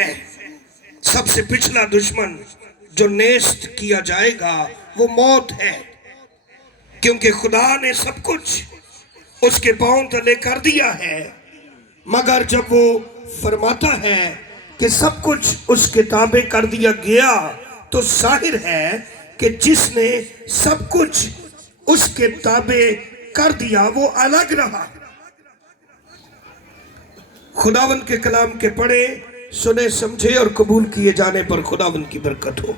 ہے سب سے پچھلا دشمن جو نیست کیا جائے گا وہ موت ہے، کیونکہ خدا نے سب کچھ اس کے پاؤں تلے کر دیا ہے۔ مگر جب وہ فرماتا ہے کہ سب کچھ اس کے تابع کر دیا گیا تو ظاہر ہے کہ جس نے سب کچھ اس کے تابع کر دیا وہ الگ رہا۔ خداوند کے کلام کے پڑھے، سنے، سمجھے اور قبول کیے جانے پر خداوند کی برکت ہو۔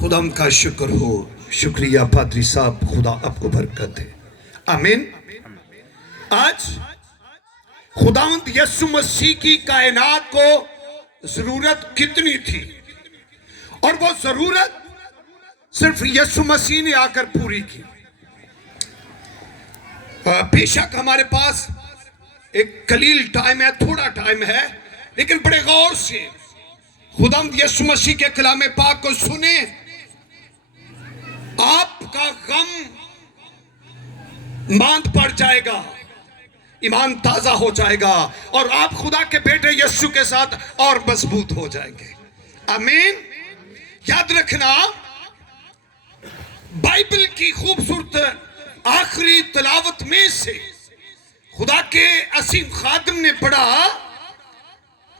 خداوند کا شکر ہو۔ شکریہ پادری صاحب، خدا آپ کو برکت ہے، آمین۔ آج خداوند یسوع مسیح کی کائنات کو ضرورت کتنی تھی، اور وہ ضرورت صرف یسوع مسیح نے آ کر پوری کی۔ بے شک ہمارے پاس ایک قلیل ٹائم ہے، تھوڑا ٹائم ہے، لیکن بڑے غور سے خداوند یسوع مسیح کے کلام پاک کو سنیں۔ آپ کا غم ماند پڑ جائے گا، ایمان تازہ ہو جائے گا، اور آپ خدا کے بیٹے یسوع کے ساتھ اور مضبوط ہو جائیں گے، آمین۔ یاد رکھنا، بائبل کی خوبصورت آخری تلاوت میں سے خدا کے عظیم خادم نے پڑھا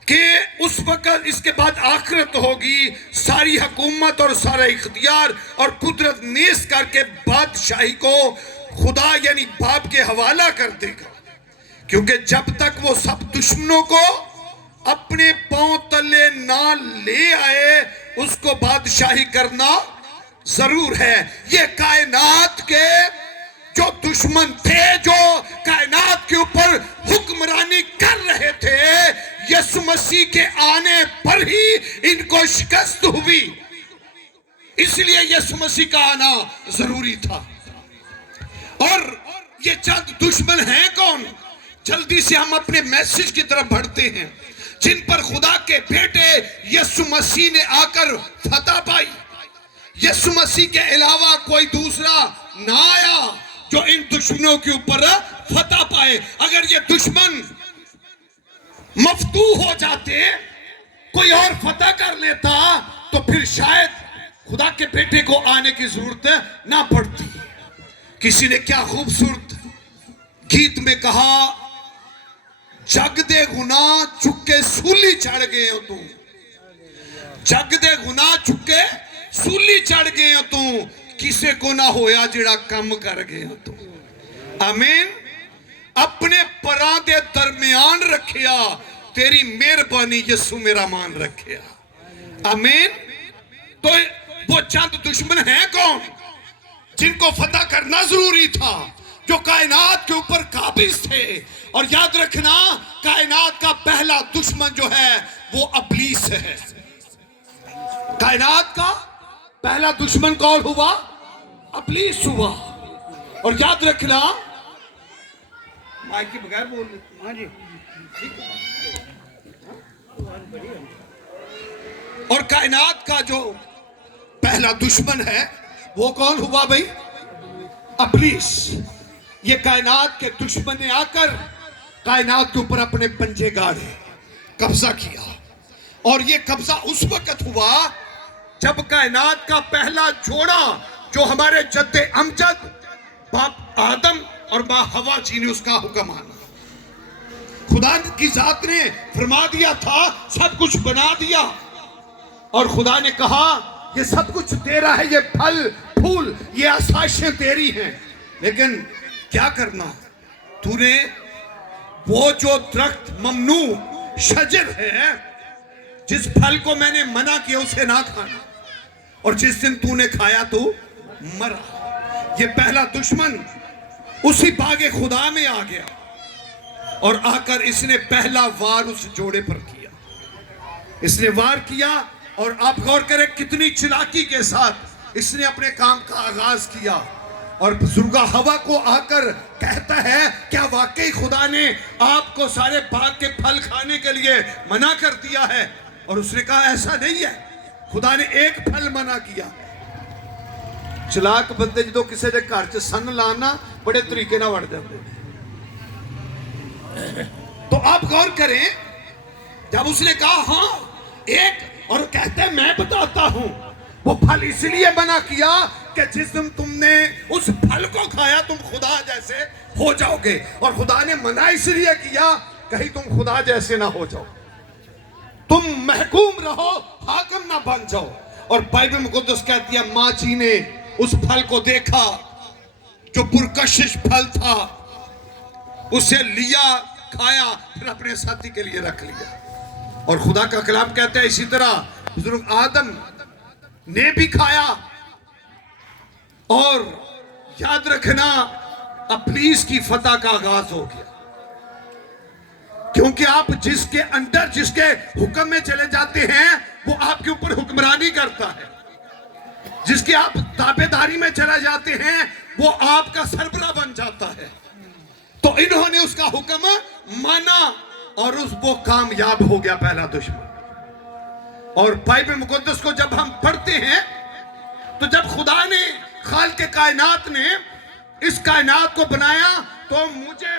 کہ اس وقت اس کے بعد آخرت ہوگی، ساری حکومت اور سارا اختیار اور قدرت نیز کر کے بادشاہی کو خدا یعنی باپ کے حوالہ کر دے گا، کیونکہ جب تک وہ سب دشمنوں کو اپنے پاؤں تلے نہ لے آئے اس کو بادشاہی کرنا ضرور ہے۔ یہ کائنات کے جو دشمن تھے، جو کائنات کے اوپر حکمرانی کر رہے تھے، یسوع مسیح کے آنے پر ہی ان کو شکست ہوئی، اس لیے یسوع مسیح کا آنا ضروری تھا۔ اور یہ چند دشمن ہیں کون؟ جلدی سے ہم اپنے میسج کی طرف بڑھتے ہیں، جن پر خدا کے بیٹے یسوع مسیح نے آ کر فتح پائی۔ یسوع مسیح کے علاوہ کوئی دوسرا نہ آیا جو ان دشمنوں کے اوپر فتح پائے۔ اگر یہ دشمن مفتوح ہو جاتے، کوئی اور فتح کر لیتا، تو پھر شاید خدا کے بیٹے کو آنے کی ضرورت نہ پڑتی۔ کسی نے کیا خوبصورت گیت میں کہا، جگ دے گناہ چکے سولی چڑھ گئے ہو تو، جگ دے گناہ چکے سولی چڑھ گئے ہو تو، کسے کو نہ ہویا جڑا کم کر گئے ہو تو، آمین۔ اپنے پراں دے درمیان رکھیا، تیری مہربانی یسوع میرا مان رکھیا، آمین۔ تو وہ چند دشمن ہیں کون جن کو فتح کرنا ضروری تھا، جو کائنات کے اوپر قابض تھے؟ اور یاد رکھنا، کائنات کا پہلا دشمن جو ہے وہ ابلیس ہے۔ کائنات کا پہلا دشمن کون ہوا؟ ابلیس ہوا۔ اور یاد رکھنا، مائک کے بغیر بول لیتے ہیں، اور کائنات کا جو پہلا دشمن ہے وہ کون ہوا بھائی؟ ابلیس۔ یہ کائنات کے دشمن نے آ کر کائنات کے اوپر اپنے پنجے گاڑے، قبضہ کیا، اور یہ قبضہ اس وقت ہوا جب کائنات کا پہلا جوڑا جو ہمارے جد امجد باپ آدم اور ماں حوا جی نے اس کا حکم مانا۔ خدا کی ذات نے فرما دیا تھا، سب کچھ بنا دیا، اور خدا نے کہا یہ سب کچھ تیرا ہے، یہ پھل پھول یہ آسائشیں تیری ہیں، لیکن کیا کرنا؟ تو نے وہ جو درخت ممنوع شجر ہے، جس پھل کو میں نے منع کیا اسے نہ کھانا، اور جس دن تو نے کھایا تو مرا۔ یہ پہلا دشمن اسی باغ خدا میں آ گیا، اور آ کر اس نے پہلا وار اس جوڑے پر کیا، اس نے وار کیا، اور آپ غور کریں کتنی چلاکی کے ساتھ اس نے اپنے کام کا آغاز کیا، اور بزرگہ ہوا کو آ کر کہتا ہے کیا واقعی خدا نے آپ کو سارے باغ کے پھل کھانے کے لیے منع کر دیا ہے؟ اور اس نے کہا ایسا نہیں ہے، خدا نے ایک پھل منع کیا۔ چلاک بندے جدو کسی دے گھر چ سن لانا بڑے طریقے نہ وڑ جاتے۔ تو آپ غور کریں، جب اس نے کہا ہاں ایک اور کہتے ہیں میں بتاتا ہوں وہ پھل اس لیے منع کیا کہ جس دن تم نے اس پھل کو کھایا تم خدا جیسے ہو جاؤ گے، اور خدا نے منع اس لیے کیا کہیں تم خدا جیسے نہ ہو جاؤ، تم محکوم رہو، حاکم نہ بن جاؤ۔ اور بائبل مقدس کہتی ہے ماں جی نے اس پھل کو دیکھا جو پرکشش پھل تھا، اسے لیا، کھایا، پھر اپنے ساتھی کے لیے رکھ لیا۔ اور خدا کا کلام کہتا ہے اسی طرح بزرگ آدم نے بھی کھایا، اور یاد رکھنا ابلیس کی فتح کا آغاز ہو گیا، کیونکہ آپ جس کے انڈر، جس کے حکم میں چلے جاتے ہیں وہ آپ کے اوپر حکمرانی کرتا ہے، جس کی آپ تابع داری میں چلے جاتے ہیں وہ آپ کا سربراہ بن جاتا ہے۔ تو انہوں نے اس کا حکم مانا اور وہ کامیاب ہو گیا پہلا دشمن۔ اور بائبل مقدس کو جب ہم پڑھتے ہیں تو جب خدا نے، خالق کائنات نے اس کائنات کو بنایا، تو مجھے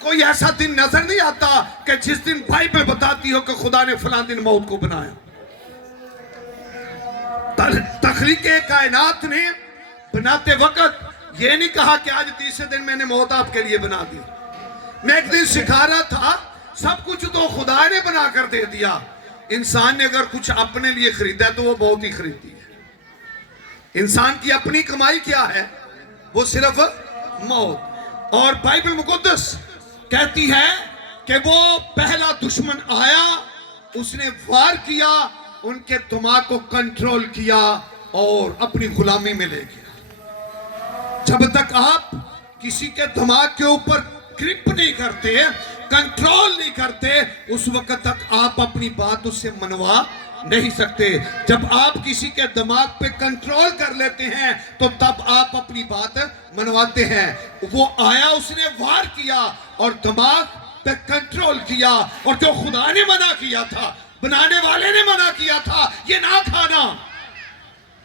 کوئی ایسا دن نظر نہیں آتا کہ جس دن بائبل بتاتی ہو کہ خدا نے فلاں دن موت کو بنایا۔ تخلیق کائنات نے بناتے وقت یہ نہیں کہا کہ آج تیسرے دن میں نے موت آپ کے لیے بنا دی۔ میں ایک دن سکھا رہا تھا، سب کچھ تو خدا نے بنا کر دے دیا، انسان نے اگر کچھ اپنے لیے خریدا ہے تو وہ بہت ہی خریدی ہے۔ انسان کی اپنی کمائی کیا ہے؟ وہ صرف موت۔ اور بائبل مقدس کہتی ہے کہ وہ پہلا دشمن آیا، اس نے وار کیا، ان کے دماغ کو کنٹرول کیا اور اپنی غلامی میں لے گیا۔ جب تک آپ کسی کے دماغ کے اوپر گرپ نہیں کرتے، کنٹرول نہیں کرتے، اس وقت تک آپ اپنی بات اس سے منوا نہیں سکتے۔ جب آپ کسی کے دماغ پہ کنٹرول کر لیتے ہیں تو تب آپ اپنی بات منواتے ہیں۔ وہ آیا، اس نے وار کیا اور دماغ پہ کنٹرول کیا، اور جو خدا نے منع کیا تھا، بنانے والے نے منع کیا تھا یہ نہ کھانا،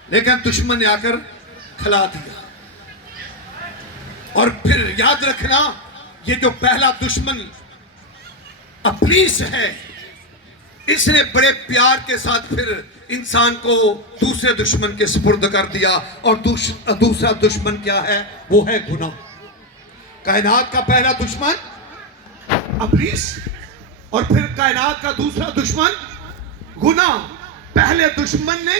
لیکن دشمن نے آ کر کھلا دیا۔ اور پھر یاد رکھنا یہ جو پہلا دشمن ابلیس ہے، اس نے بڑے پیار کے ساتھ پھر انسان کو دوسرے دشمن کے سپرد کر دیا، اور دوسرا دشمن کیا ہے؟ وہ ہے گناہ۔ کائنات کا پہلا دشمن ابلیس، اور پھر کائنات کا دوسرا دشمن گناہ۔ پہلے دشمن نے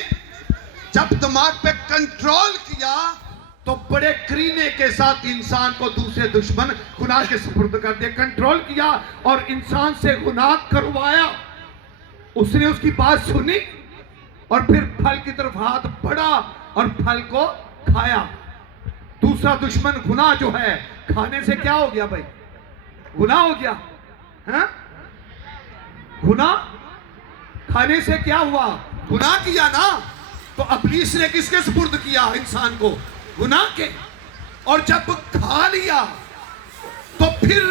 جب دماغ پہ کنٹرول کیا تو بڑے کرینے کے ساتھ انسان کو دوسرے دشمن گناہ کے سپرد کر دیا، کنٹرول کیا اور انسان سے گناہ کروایا۔ اس نے اس کی بات سنی اور پھر پھل کی طرف ہاتھ بڑھا اور پھل کو کھایا۔ دوسرا دشمن گناہ جو ہے، کھانے سے کیا ہو گیا بھائی؟ گناہ ہو گیا۔ ہاں، گناہ کھانے سے کیا ہوا؟ گناہ کیا نا۔ تو ابلیس نے کس کے سپرد کیا انسان کو؟ گناہ کے۔ اور جب کھا لیا تو پھر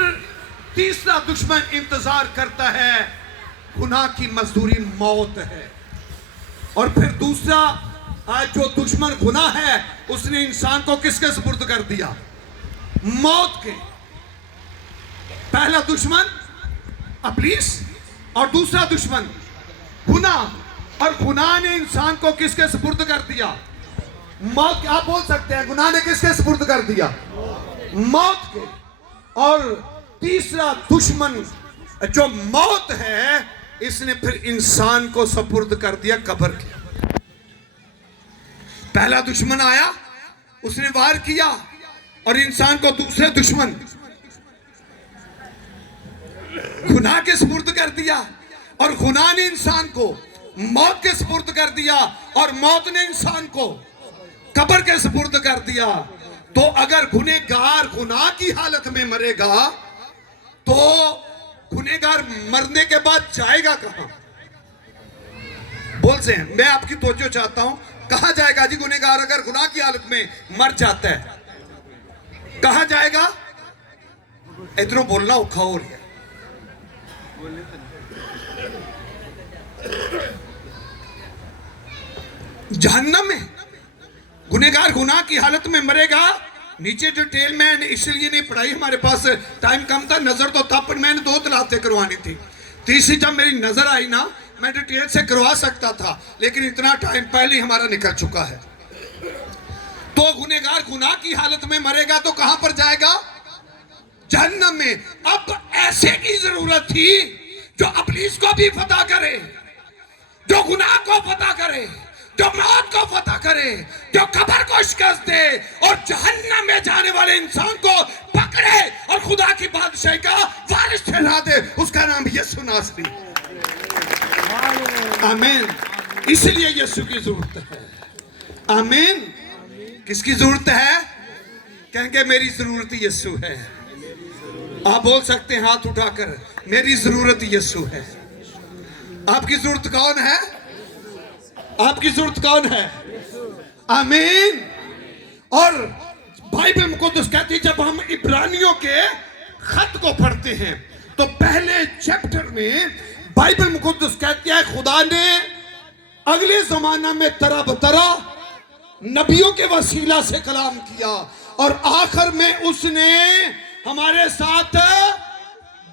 تیسرا دشمن انتظار کرتا ہے، گناہ کی مزدوری موت ہے۔ اور پھر دوسرا جو دشمن گناہ ہے، اس نے انسان کو کس کے سپرد کر دیا؟ موت کے۔ پہلا دشمن ابلیس اور دوسرا دشمن گناہ، اور گناہ نے انسان کو کس کے سپرد کر دیا؟ موت کے۔ آپ بول سکتے ہیں گناہ نے کس کے سپرد کر دیا؟ موت کے۔ اور تیسرا دشمن جو موت ہے، اس نے پھر انسان کو سپرد کر دیا قبر کے۔ پہلا دشمن آیا، اس نے وار کیا اور انسان کو دوسرے دشمن گناہ کے سپرد کر دیا، اور گناہ نے انسان کو موت کے سپرد کر دیا، اور موت نے انسان کو قبر کے سپرد کر دیا۔ تو اگر گنہگار گناہ کی حالت میں مرے گا تو گنہگار مرنے کے بعد جائے گا کہاں؟ بول سے میں آپ کی توجہ چاہتا ہوں، کہاں جائے گا جی گنہگار اگر گناہ کی حالت میں مر جاتا ہے؟ کہاں جائے گا؟ ادھروں بولنا اوکھا ہو رہا ہے۔ جہنم میں گنہگار گناہ کی حالت میں مرے گا۔ نیچے جو ٹیل میں نے اس لیے نہیں پڑھائی، ہمارے پاس ٹائم کم تھا، نظر تو تھا پر میں نے 2 تلاوتیں کروانی تھی۔ تیسری جب میری نظر آئی نا میں ڈیٹیل سے کروا سکتا تھا، لیکن اتنا ٹائم پہلے ہی ہمارا نکل چکا ہے۔ تو گنہگار گناہ کی حالت میں مرے گا تو کہاں پر جائے گا؟ جہنم میں۔ اب ایسے کی ضرورت تھی جو ابلیس کو بھی فتح کرے، جو گناہ کو فتح کرے، جو موت کو فتح کرے، جو قبر کو شکست دے اور جہنم میں جانے والے انسان کو پکڑے اور خدا کی بادشاہی کا وارث ٹھہرا دے۔ اس کا نام یسوع ناصری۔ آمین۔ اس لیے یسوع کی ضرورت ہے۔ آمین۔ کس کی ضرورت ہے؟ کہیں گے میری ضرورت یسوع ہے۔ آپ بول سکتے ہیں ہاتھ اٹھا کر، میری ضرورت یسوع ہے۔ آپ کی ضرورت کون ہے؟ آپ کی ضرورت کون ہے؟ آمین۔ اور بائبل مقدس کہتی ہے جب ہم عبرانیوں کے خط کو پڑھتے ہیں تو پہلے چیپٹر میں بائبل مقدس کہتی ہے خدا نے اگلے زمانہ میں طرح بطرح نبیوں کے وسیلہ سے کلام کیا، اور آخر میں اس نے ہمارے ساتھ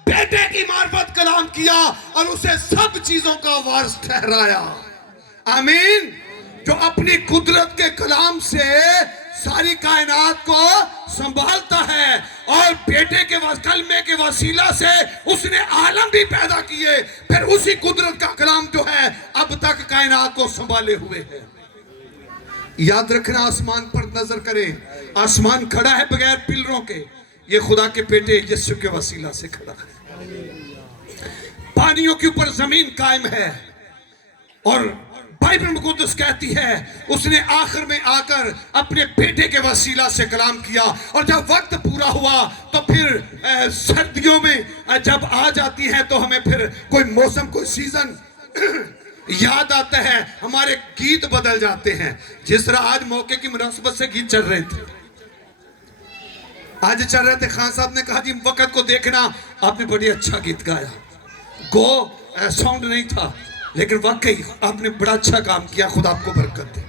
بیٹے کی معرفت کلام کیا اور اسے سب چیزوں کا وارث ٹھہرایا۔ آمین۔ جو اپنی قدرت کے کلام سے ساری کائنات کو سنبھالتا ہے اور بیٹے کے کلمے کے وسیلہ سے اس نے عالم بھی پیدا کیے، پھر اسی قدرت کا کلام جو ہے اب تک کائنات کو سنبھالے ہوئے ہے۔ یاد رکھنا، آسمان پر نظر کریں، آسمان کھڑا ہے بغیر پلروں کے، یہ خدا کے بیٹے یسوع کے وسیلہ سے کھڑا ہے۔ پانیوں کے اوپر زمین قائم ہے، اور بائبل مقدس کہتی ہے اس نے آخر میں آ کر اپنے بیٹے کے وسیلہ سے کلام کیا، اور جب وقت پورا ہوا تو پھر سردیوں میں جب آ جاتی ہے تو ہمیں پھر کوئی موسم، کوئی سیزن یاد آتا ہے، ہمارے گیت بدل جاتے ہیں۔ جس طرح آج موقع کی مناسبت سے گیت چل رہے تھے، آج چل رہے تھے، خان صاحب نے کہا جی وقت کو دیکھنا، آپ نے بڑی اچھا گیت گایا، ساؤنڈ نہیں تھا لیکن واقعی آپ نے بڑا اچھا کام کیا، خدا آپ کو برکت دے۔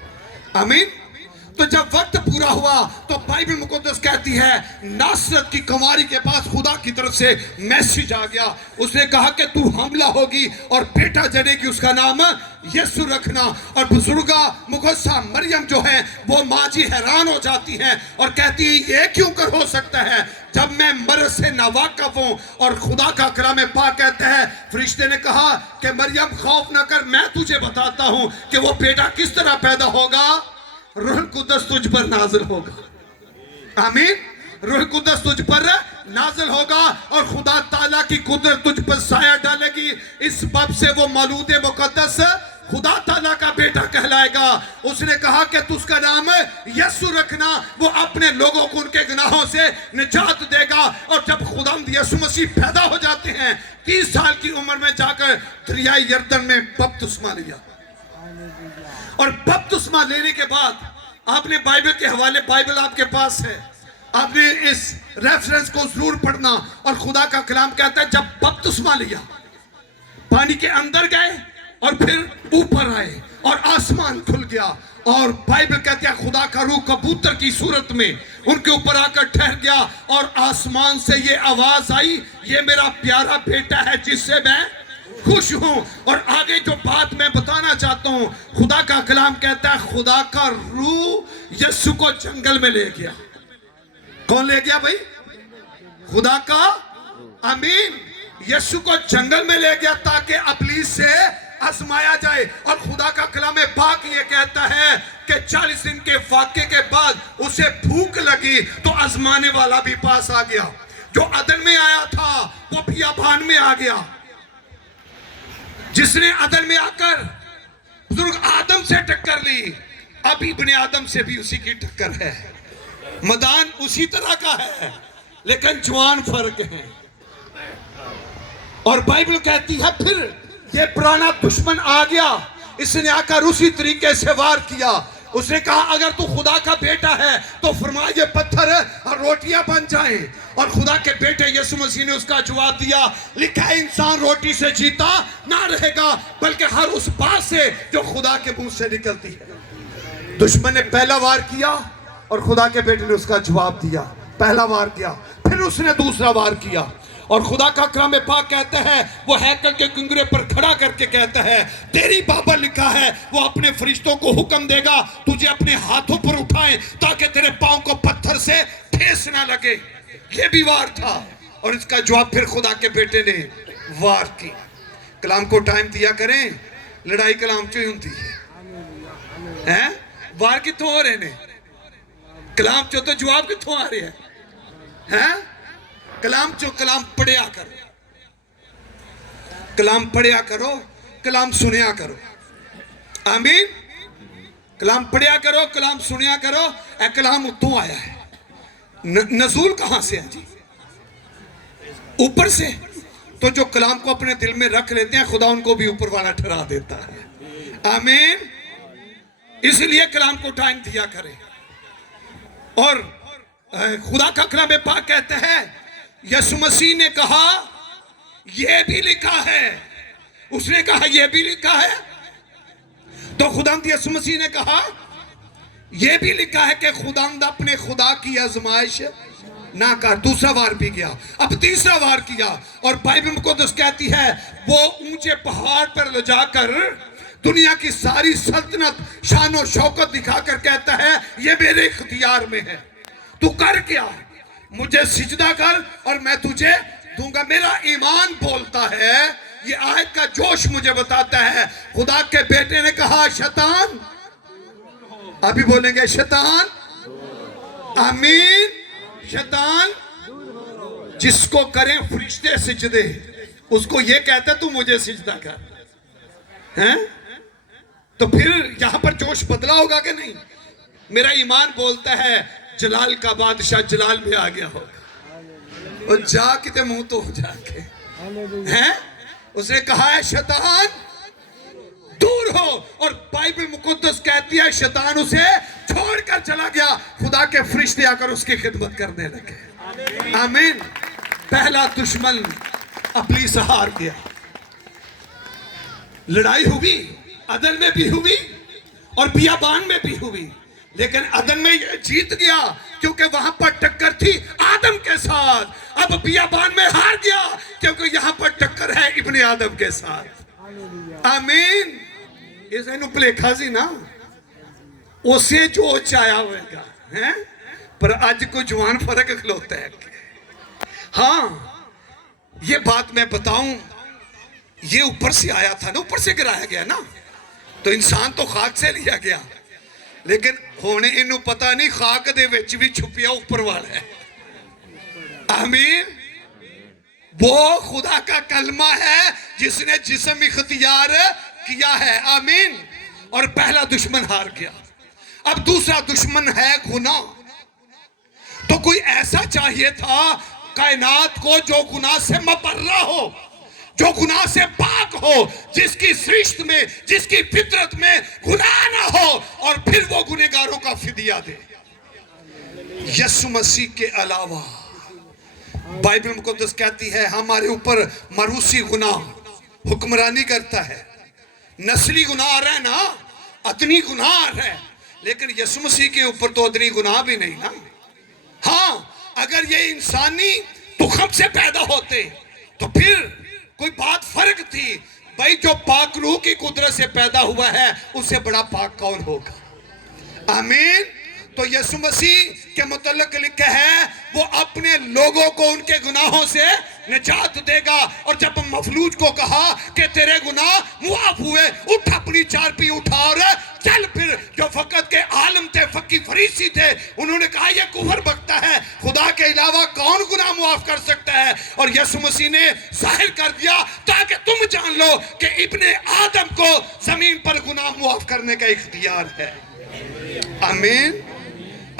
آمین۔ تو جب وقت پورا ہوا تو بائبل مقدس کہتی ہے ناصرت کی کنواری کے پاس خدا کی طرف سے میسیج آ گیا، اس نے کہا کہ تو حاملہ ہوگی اور بیٹا جنے گی، اس کا نام یسوع رکھنا۔ اور بزرگہ مقدسہ مریم جو ہے وہ ماں جی حیران ہو جاتی ہیں اور کہتی ہے یہ کیوں کر ہو سکتا ہے جب میں مرض سے ناواقف ہوں؟ اور خدا کا کلام پاک کہتا ہے فرشتے نے کہا کہ مریم خوف نہ کر، میں تجھے بتاتا ہوں کہ وہ بیٹا کس طرح پیدا ہوگا، روح القدس تجھ پر نازل ہوگا۔ آمین۔ روح القدس تجھ پر نازل ہوگا اور خدا تعالیٰ کی قدرت تجھ پر سایہ ڈالے گی، اس سبب سے وہ مولود مقدس خدا تعالیٰ کا بیٹا کہلائے گا۔ اس نے کہا کہ تو اس کا نام یسوع رکھنا، وہ اپنے لوگوں کو ان کے گناہوں سے نجات دے گا۔ اور جب خداوند یسوع مسیح پیدا ہو جاتے ہیں 30 سال کی عمر میں جا کر دریائے یردن میں بپتسمہ لیا، اور بپتسمہ لینے کے بعد آپ نے بائبل کے حوالے، بائبل آپ کے پاس ہے، آپ نے اس ریفرنس کو ضرور پڑھنا، اور خدا کا کلام کہتا ہے جب بپتسمہ لیا، پانی کے اندر گئے اور پھر اوپر آئے اور آسمان کھل گیا، اور بائبل کہتی ہے خدا کا روح کبوتر کی صورت میں ان کے اوپر آ کر ٹھہر گیا، اور آسمان سے یہ آواز آئی یہ میرا پیارا بیٹا ہے جس سے میں خوش ہوں۔ اور آگے جو بات میں بتانا چاہتا ہوں، خدا کا کلام کہتا ہے خدا کا روح یسوع کو جنگل میں لے گیا۔ کون لے گیا بھائی؟ خدا کا، آمین، یسوع کو جنگل میں لے گیا تاکہ ابلیس سے آزمایا جائے۔ اور خدا کا کلام پاک یہ کہتا ہے کہ 40 دن کے واقعے کے بعد اسے بھوک لگی تو آزمانے والا بھی پاس آ گیا، جو عدن میں آیا تھا وہ بیابان میں آ گیا، جس نے عدن میں آ کر بزرگ آدم سے ٹکر لی، اب ابن آدم سے بھی اسی کی ٹکر ہے، میدان اسی طرح کا ہے لیکن جوان فرق ہیں۔ اور بائبل کہتی ہے پھر یہ پرانا دشمن آ گیا، اس نے آ کر اسی طریقے سے وار کیا۔ اس نے کہا اگر تو خدا کا بیٹا ہے تو فرما یہ پتھر اور روٹیاں بن جائیں، اور خدا کے بیٹے یسوع مسیح نے اس کا جواب دیا، لکھا ہے انسان روٹی سے جیتا نہ رہے گا بلکہ ہر اس بات سے جو خدا کے منہ سے نکلتی ہے۔ دشمن نے پہلا وار کیا اور خدا کے بیٹے نے اس کا جواب دیا، پہلا وار کیا، پھر اس نے دوسرا وار کیا، اور خدا کا کلام پاک کہتا ہے وہ ہیکل کے کنگرے پر کھڑا کر کے کہتا ہے تیری بابر لکھا ہے وہ اپنے فرشتوں کو حکم دے گا تجھے اپنے ہاتھوں پر اٹھائیں تاکہ تیرے پاؤں کو پتھر سے ٹھیس نہ لگے. یہ بھی وار تھا اور اس کا جواب پھر خدا کے بیٹے نے وار کی. کلام کو ٹائم دیا کریں, لڑائی کلام چو ہی ہوتی ہے. وار کتوں ہو رہے نے, کلام چو تو جواب کتوں آ رہے ہیں. کلام چو کلام پڑھیا کرو, کلام پڑھیا کرو, کلام سنیا کرو. آمین. کلام پڑھیا کرو, کلام سنیا کرو. اے کلام اتوں آیا ہے, نزول کہاں سے ہے جی؟ اوپر سے. تو جو کلام کو اپنے دل میں رکھ لیتے ہیں خدا ان کو بھی اوپر والا ٹھہرا دیتا ہے. آمین. اس لیے کلام کو ٹائم دیا کرے. اور خدا کا کلام پاک کہتا ہے یسوع مسیح نے کہا یہ بھی لکھا ہے. اس نے کہا یہ بھی لکھا ہے تو خداوند یسوع مسیح نے کہا یہ بھی لکھا ہے کہ خداوند اپنے خدا کی آزمائش نہ کر. دوسرا وار بھی گیا, اب تیسرا وار کیا اور بائبل مقدس کہتی ہے وہ اونچے پہاڑ پر لے جا کر دنیا کی ساری سلطنت شان و شوکت دکھا کر کہتا ہے یہ میرے اختیار میں ہے, تو کر کیا, مجھے سجدہ کر اور میں تجھے دوں گا. میرا ایمان بولتا ہے, یہ آیت کا جوش مجھے بتاتا ہے. خدا کے بیٹے نے کہا شیطان, ابھی بولیں گے شیطان. آمین. شیطان جس کو کریں فرشتے سجدے اس کو یہ کہتا ہے تو مجھے سجدہ کر. تو پھر یہاں پر جوش بدلا ہوگا کہ نہیں؟ میرا ایمان بولتا ہے جلال کا بادشاہ جلال میں آ گیا ہوگا اور جا کتے منہ تو ہو جا کے اس نے کہا ہے شیطان دور ہو, اور بائبل مقدس کہتی ہے شیطان اسے چھوڑ کر چلا گیا. خدا کے فرشتے آ کر اس کی خدمت کرنے لگے. آمین. پہلا دشمن ابلیس ہار گیا. لڑائی ہوئی, عدن میں بھی ہوئی اور بیابان میں بھی ہوئی, لیکن عدن میں یہ جیت گیا کیونکہ وہاں پر ٹکر تھی آدم کے ساتھ. اب بیابان میں ہار گیا کیونکہ یہاں پر ٹکر ہے ابن آدم کے ساتھ. آمین. اس اینو پلیکھا سی نا اسے جو چایا ہوئے گا, پر آج کو جوان فرق کھلوتا ہے. ہاں یہ بات میں بتاؤں, یہ اوپر سے آیا تھا نا, اوپر سے گرایا گیا نا, تو انسان تو خاک سے لیا گیا, لیکن ہونے انہوں پتا نہیں خاک دے وچ بھی چھپیا اوپر والا ہے. آمین. وہ خدا کا کلمہ ہے جس نے جسم اختیار کیا ہے. آمین. اور پہلا دشمن ہار گیا. اب دوسرا دشمن ہے گناہ. تو کوئی ایسا چاہیے تھا کائنات کو جو گناہ سے مبرہ ہو, جو گناہ سے پاک ہو, جس کی سرشت میں جس کی فطرت میں گناہ نہ ہو, اور پھر وہ گنہگاروں کا فدیہ دے. یسوع مسیح کے علاوہ بائبل مقدس کہتی ہے ہمارے اوپر مروسی گناہ حکمرانی کرتا ہے. نسلی گناہ آ رہا ہے نا, ادنی گناہ آ رہا ہے, لیکن یسوع مسیح کے اوپر تو ادنی گناہ بھی نہیں نا. ہاں اگر یہ انسانی تخم سے پیدا ہوتے تو پھر کوئی بات فرق تھی. بھائی جو پاک روح کی قدرت سے پیدا ہوا ہے اس سے بڑا پاک کون ہوگا؟ آمین. تو یسوع مسیح کے متعلق لکھا ہے وہ اپنے لوگوں کو ان کے گناہوں سے نجات دے گا. اور جب مفلوج کو کہا کہ تیرے گناہ معاف ہوئے, اٹھ اپنی چارپی اٹھا اور چل. پھر جو فقط کے عالم تھے, فقی فریسی تھے, انہوں نے کہا یہ کفر بکتا ہے, خدا کے علاوہ کون گناہ معاف کر سکتا ہے؟ اور یسوع مسیح نے ظاہر کر دیا تاکہ تم جان لو کہ ابن آدم کو زمین پر گناہ معاف کرنے کا اختیار ہے. آمین.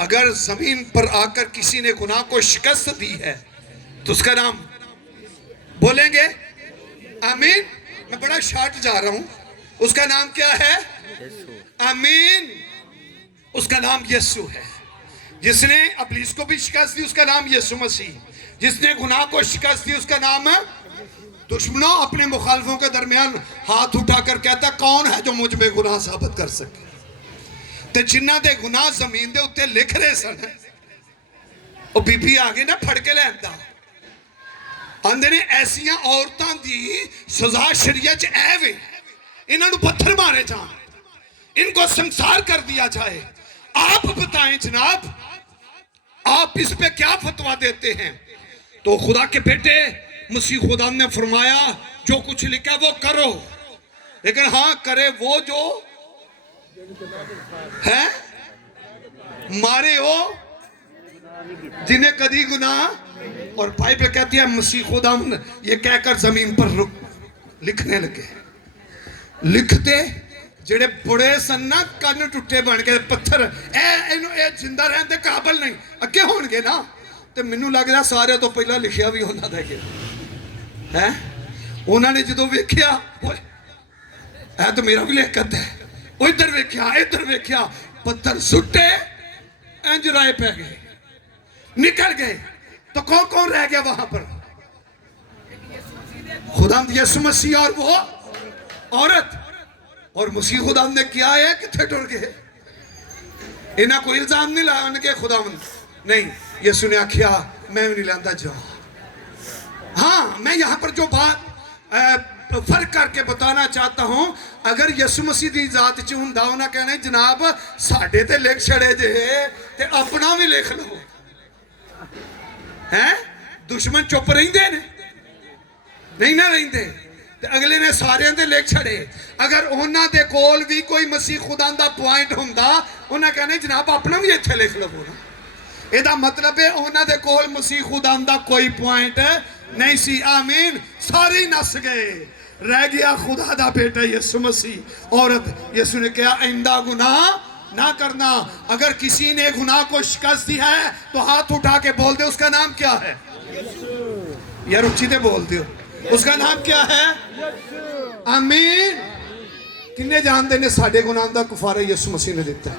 اگر زمین پر آ کر کسی نے گناہ کو شکست دی ہے تو اس کا نام بولیں گے. آمین. میں بڑا شارٹ جا رہا ہوں. اس کا نام کیا ہے؟ آمین. اس کا نام یسوع ہے. جس نے ابلیس کو بھی شکست دی اس کا نام یسوع مسیح. جس نے گناہ کو شکست دی اس کا نام ہے. دشمنوں اپنے مخالفوں کے درمیان ہاتھ اٹھا کر کہتا کون ہے جو مجھ میں گناہ ثابت کر سکے؟ تے جنہ دے گناہ زمین دے اتے لکھ رہے سن, اور بی بی آگے نہ پھڑ کے لیندا. آندے نے ایسیاں عورتاں دی سزا شریعت اے وے انہاں نو پتھر مارے جان ان کو سنسار کر دیا جائے. آپ بتائیں جناب آپ اس پہ کیا فتویٰ دیتے ہیں؟ تو خدا کے بیٹے مسیح خدا نے فرمایا جو کچھ لکھا وہ کرو لیکن ہاں کرے وہ جو ہے مارے ہو جنہیں کدی گناہ. اور بائبل کہتی ہے مسیح خدا یہ کہہ کر زمین پر لکھنے لگے. لکھتے جڑے بڑے سن نا کن ٹوٹے بن کے پتھر اے زندہ رہن دے قابل نہیں اگے ہون گے نا تے مینوں لگ رہا سارے تو پہلا لکھیا بھی ہونا دے گے ہیں. انہوں نے جدو ویکھیا اے تو میرا بھی لکھت ہے وہ ادھر ویکھیا پتھر سٹے انج رائے پہ گئے نکل گئے. تو کون کون رہ گیا وہاں پر؟ خدا یسوع مسیح اور وہ عورت. اور مسیح خدا نے کیا ہے کتھے ٹر گئے؟ انہاں کوئی الزام نہیں لایا ان کے خدا نہیں. یسوع نے آکھیا میں نہیں لاندہ جا. ہاں میں یہاں پر جو بات فرق کر کے بتانا چاہتا ہوں اگر یسوع مسیح دی ذات چ ہوندا انہاں کہنا جناب ساڈے تے لکھ چھڑے جے تے اپنا بھی لکھ لو ہیں. دشمن چپ رہندے نے نہیں نہ رہندے تے اگلے نے سارے دے لکھ چھڑے. اگر انہاں دے کول بھی کوئی مسیح خدا دا پوائنٹ ہوندا انہاں کہنا جناب اپنا بھی ایتھے لکھ لو نا. اے دا مطلب ہے انہاں دے کول مسیح خدا دا کوئی پوائنٹ نہیں سی. آمین. سارے نس گئے رہ گیا خدا دا بیٹا یسوع مسیح. عورت یسوع نے کہا آئندہ گناہ نہ کرنا. اگر کسی نے گناہ کو شکست دی ہے تو ہاتھ اٹھا کے بول دے اس کا نام کیا ہے. یا رچی دے بول دے اس کا نام کیا ہے. آمین. کنے جان دے نے ساڑھے گناہ دا کفارہ یسوع مسیح نے دیتا ہے.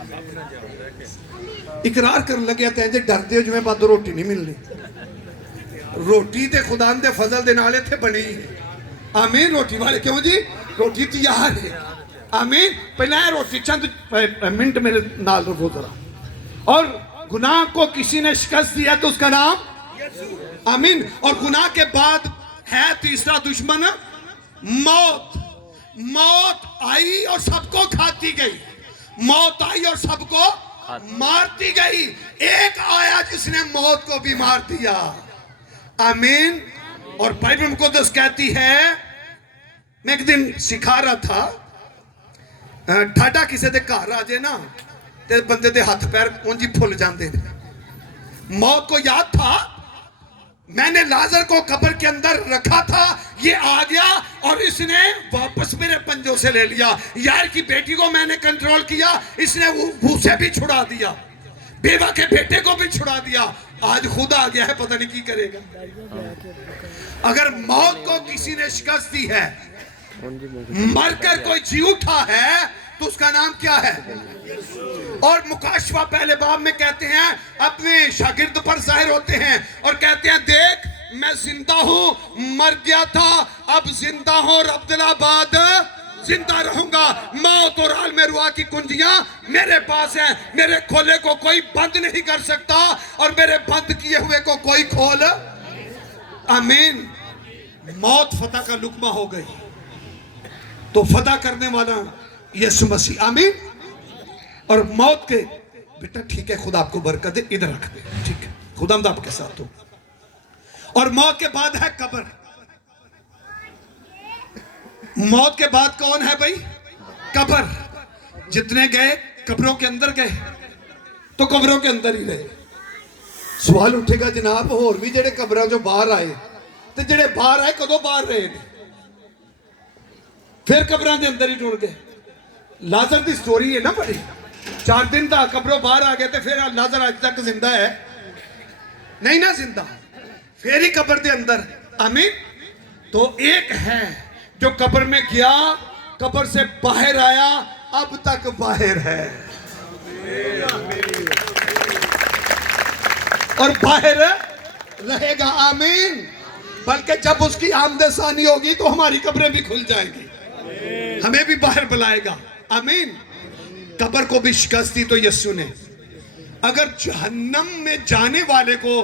اقرار کرنے لگے آتے ہیں جے ڈر دے جو میں بعد روٹی نہیں ملنی. روٹی تے خدا دے فضل دے نالے تھے بنی. آمین. روٹی والے کیوں جی روٹی تیار ہے. آمین. پہلے روٹی چند منٹ میرے نال رکھو ذرا. اور گناہ کو کسی نے شکست دیا تو اس کا نام آمین. اور گناہ کے بعد ہے تیسرا دشمن موت. موت آئی اور سب کو کھاتی گئی. موت آئی اور سب کو مارتی گئی. ایک آیا جس نے موت کو بھی مار دیا. آمین. اور بائبل مقدس کہتی ہے میں ایک دن سکھا رہا تھا ڈھاڈا کسے دے گھر آ جائے نا تے بندے دے ہاتھ پیر اونجی پھل جاندے نے. موت کو یاد تھا میں نے لازر کو قبر کے اندر رکھا تھا یہ آ گیا اور اس نے واپس میرے پنجوں سے لے لیا. یار کی بیٹی کو میں نے کنٹرول کیا اس نے اسے بھی چھڑا دیا. بیوہ کے بیٹے کو بھی چھڑا دیا. آج خود آ گیا ہے پتہ نہیں کی کرے گا. اگر موت کو کسی نے شکست دی ہے مر کر کوئی جی اٹھا ہے تو اس کا نام کیا ہے. اور مکاشفہ پہلے باب میں کہتے ہیں اپنے شاگرد پر ظاہر ہوتے ہیں اور کہتے ہیں دیکھ میں زندہ ہوں مر گیا تھا اب زندہ ہوں اور عبدالآباد زندہ رہوں گا. موت اور عالم روا کی کنجیاں میرے پاس ہیں. میرے کھولے کو کوئی بند نہیں کر سکتا اور میرے بند کیے ہوئے کو کوئی کھول. آمین. موت فتح کا لقمہ ہو گئی تو فتح کرنے والا یسوع مسیح. آمین. اور موت کے بیٹا ٹھیک ہے خدا آپ کو برکت دے ادھر رکھ دے ٹھیک ہے خدا ہم آپ کے ساتھ ہو. اور موت کے بعد ہے قبر. موت کے بعد کون ہے بھائی قبر. جتنے گئے قبروں کے اندر گئے تو قبروں کے اندر ہی رہے. سوال اٹھے گا جناب اور بھی جڑے قبروں جو باہر آئے تو جڑے باہر آئے کدو باہر رہے پھر قبروں کے اندر ہی ٹر گئے. لازر دی سٹوری ہے نا بڑی 4 دن تھا قبروں باہر آ گئے تھے پھر لازر آج تک زندہ ہے نہیں نا زندہ پھر ہی قبر دے اندر. آمین. تو ایک ہے جو قبر میں گیا قبر سے باہر آیا اب تک باہر ہے اور باہر رہے گا. آمین. بلکہ جب اس کی آمد ثانی ہوگی تو ہماری قبریں بھی کھل جائیں گی ہمیں بھی باہر بلائے گا. آمین. قبر کو بھی شکست دی تو یسوع نے. اگر جہنم میں جانے والے کو